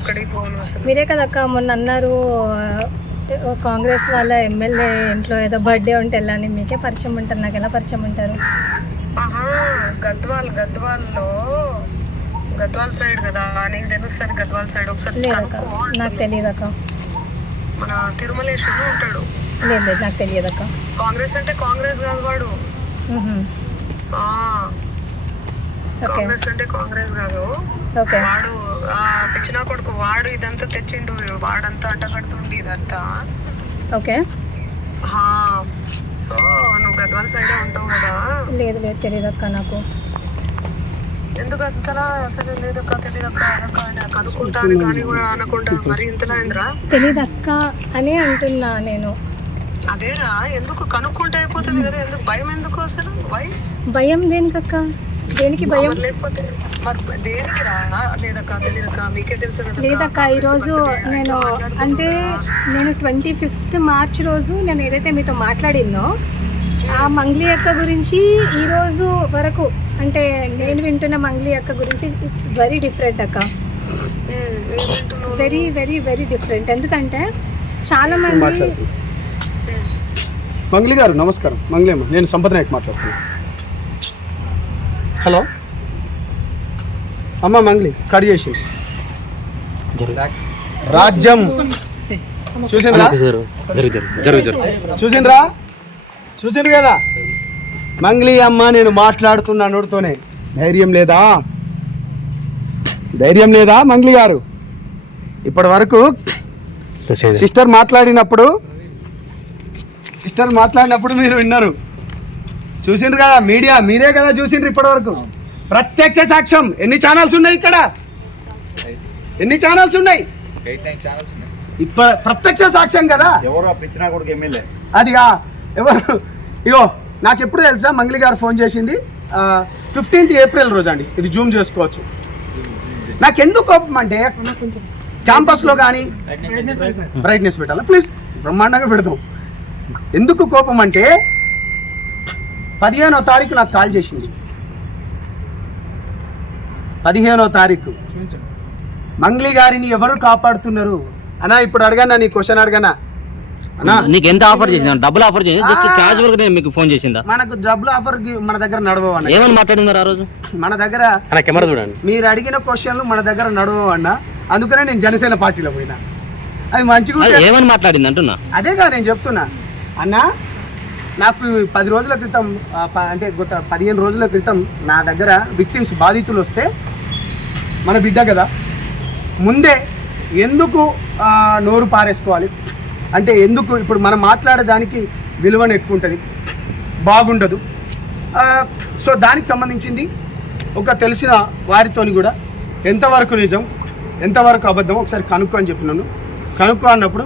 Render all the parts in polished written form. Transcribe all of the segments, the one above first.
ఎక్కడికి పోను అసలు. మీరే కదక్క మొన్న అన్నారు కాంగ్రెస్ వాళ్ళ ఎమ్మెల్యే ఇంట్లో ఏదో బర్త్డే ఉంటే వెళ్ళాని. మీకే పరిచయం ఉంటారు, నాకు ఎలా పరిచయం ఉంటారు? గద్వాల్ సైడ్ కదా, నీకు తెలుస్తుంది గద్వాల్ సైడ్. ఒకసారి లేదక్క, నాకు తెలియదు అక్క. మన తిరుమలేశ్వరుడు ఉంటాడు. లేదు నాకు తెలియదు అక్క. కాంగ్రెస్ అంటే కాంగ్రెస్ కాదు వాడు. కాంగ్రెస్ అంటే కాంగ్రెస్ కాదు వాడు. పిచ్చినా కొడుకు వాడు. ఇదంతా తెచ్చిండు వాడంతా అంటగడుతుండి ఇదంతా. ఓకే. సో నువ్వు గద్వాల్ సైడే ఉంటావు కదా? లేదు తెలియదు అక్క నాకు. ఎందుకు అంతలా? అసలు లేదక్క, తెలియదక్క కనుక్కుంటాను కానీ కూడా అనకుండా మరి ఇంతలా ఏంద్రా? తెలియదు అక్క అని అంటున్నా నేను. అదేరా, ఎందుకు కనుక్కుంటే అయిపోతుంది కదా, ఎందుకు భయం? ఎందుకు అసలు భయం? దేనికక్క? దేనికి భయం? లేకపోతే మరి దేనికి రా? లేదక్క, తెలియదక్క, మీకే తెలుసు కదా. లేదక్క, ఈరోజు నేను 25th మార్చ్ రోజు నేను ఏదైతే మీతో మాట్లాడినో ఆ మంగ్లీ అక్క గురించి ఈరోజు వరకు అంటే నేను వింటున్న మంగ్లీ అక్క గురించి ఇట్స్ వెరీ డిఫరెంట్ అక్క. Very very very different. ఎందుకంటే చాలా మంది. మంగ్లీ గారు నమస్కారం. మంగ్లీ అమ్మ, నేను సంపద నాయక్ మాట్లాడుతున్నాను. హలో అమ్మ, మంగ్లీ కట్ చేసి రాజ్యం చూసిండ్రు కదా మంగ్లీ అమ్మ, నేను మాట్లాడుతున్నా నోటితోనే. ధైర్యం లేదా మంగ్లీ గారు? ఇప్పటి వరకు సిస్టర్ మాట్లాడినప్పుడు మీరు విన్నారు, చూసిండ్రు కదా. మీడియా మీరే కదా చూసిండ్రు ఇప్పటి వరకు. ప్రత్యక్ష సాక్ష్యం. ఎన్ని ఛానల్స్ ఉన్నాయి ఇక్కడ? ఎన్ని ఛానల్స్ ఉన్నాయి? ప్రత్యక్ష సాక్ష్యం కదా. ఎవరు పిచ్చినా కూడా ఎమ్మెల్యే అదిగా ఎవరు? ఇగో నాకు ఎప్పుడు తెలుసా మంగ్లీ గారు ఫోన్ చేసింది 15th ఏప్రిల్ రోజు అండి. ఇది జూమ్ చేసుకోవచ్చు. నాకు ఎందుకు కోపం అంటే క్యాంపస్లో కానీ బ్రైట్నెస్ పెట్టాలా ప్లీజ్, బ్రహ్మాండంగా పెడతాం. ఎందుకు కోపం అంటే 15వ తారీఖు నాకు కాల్ చేసింది. 15వ తారీఖు మంగ్లీ గారిని ఎవరు కాపాడుతున్నారు అన్నా? ఇప్పుడు అడగనా, నీ క్వశ్చన్ అడగనా అన్నా? నీకు ఎంత ఆఫర్ చేసింది? డబ్బులు ఆఫర్ చేసింది? జస్ట్ క్యాజువల్ గా మీకు ఫోన్ చేసిందా? మనకు డబ్బులు ఆఫర్ మన దగ్గర నడవన్నా. ఏమని మాట్లాడినారు ఆ రోజు? మన దగ్గర కెమెరా చూడండి, మీరు అడిగిన క్వశ్చన్లు మన దగ్గర నడవన్నా. అందుకనే నేను జనసేన పార్టీలో పోయినా. అది మంచిగా ఏమని మాట్లాడింది అంటున్నా. అదేగా నేను చెప్తున్నా అన్నా. నాకు 10 రోజుల క్రితం అంటే గత 15 రోజుల క్రితం నా దగ్గర విక్టిమ్స్ బాధితులు వస్తే, మన బిడ్డ కదా, ముందే ఎందుకు నోరు పారేసుకోవాలి అంటే, ఎందుకు ఇప్పుడు మనం మాట్లాడేదానికి విలువను ఎక్కువ ఉంటుంది, బాగుండదు. సో దానికి సంబంధించింది ఒక తెలిసిన వారితోని కూడా ఎంతవరకు నిజం ఎంతవరకు అబద్ధం ఒకసారి కనుక్కో అని చెప్పినాను. కనుక్కో అన్నప్పుడు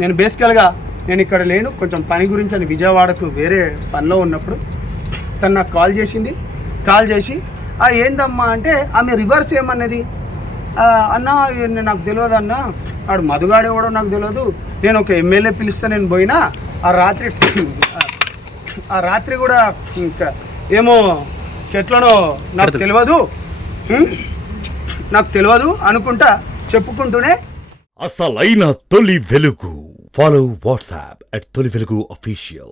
నేను బేసికల్గా నేను ఇక్కడ లేను, కొంచెం పని గురించి అని విజయవాడకు వేరే పనిలో ఉన్నప్పుడు తను నాకు కాల్ చేసింది. కాల్ చేసి ఏందమ్మా అంటే ఆమె రివర్స్ ఏమన్నది, అన్న నాకు తెలియదు అన్న, ఆడు మధుగాడు ఎవడో నాకు తెలియదు, నేను ఒక ఎమ్మెల్యే పిలిస్తే నేను పోయినా, ఆ రాత్రి కూడా ఇంకా ఏమో చెట్లనో నాకు తెలియదు అనుకుంటా చెప్పుకుంటూనే అసలైన తొలి వెలుగు. ఫాలో వాట్సాప్ @తొలి వెలుగు official.